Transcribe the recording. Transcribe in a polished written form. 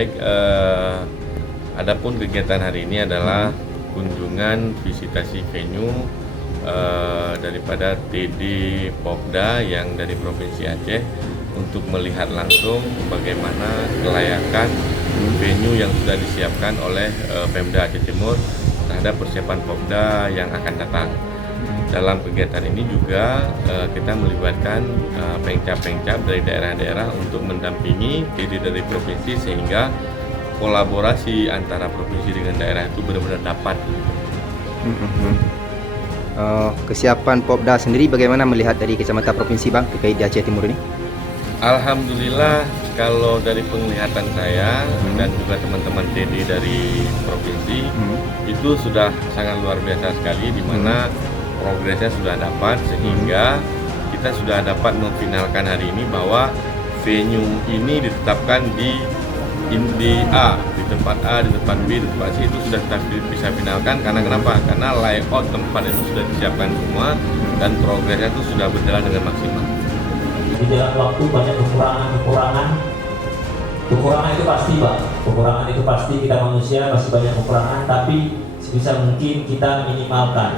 Baik, adapun kegiatan hari ini adalah kunjungan visitasi venue daripada TD Popda yang dari Provinsi Aceh untuk melihat langsung bagaimana kelayakan venue yang sudah disiapkan oleh Pemda Aceh Timur terhadap persiapan Popda yang akan datang. Dalam kegiatan ini juga kita melibatkan pengcap-pengcap dari daerah-daerah untuk mendampingi TD dari provinsi sehingga kolaborasi antara provinsi dengan daerah itu benar-benar dapat. Kesiapan Popda sendiri bagaimana melihat dari kacamata provinsi Bang terkait di Aceh Timur ini? Alhamdulillah kalau dari penglihatan saya dan juga teman-teman TD dari provinsi itu sudah sangat luar biasa sekali, di mana progresnya sudah dapat sehingga kita sudah dapat memfinalkan hari ini bahwa venue ini ditetapkan di A, di tempat A, di tempat B, di tempat C itu sudah kita bisa finalkan. Karena kenapa? Karena layout tempat itu sudah disiapkan semua dan progresnya itu sudah berjalan dengan maksimal. Di dalam waktu banyak kekurangan itu pasti Pak, kekurangan itu pasti, kita manusia pasti banyak kekurangan, tapi sebisa mungkin kita minimalkan.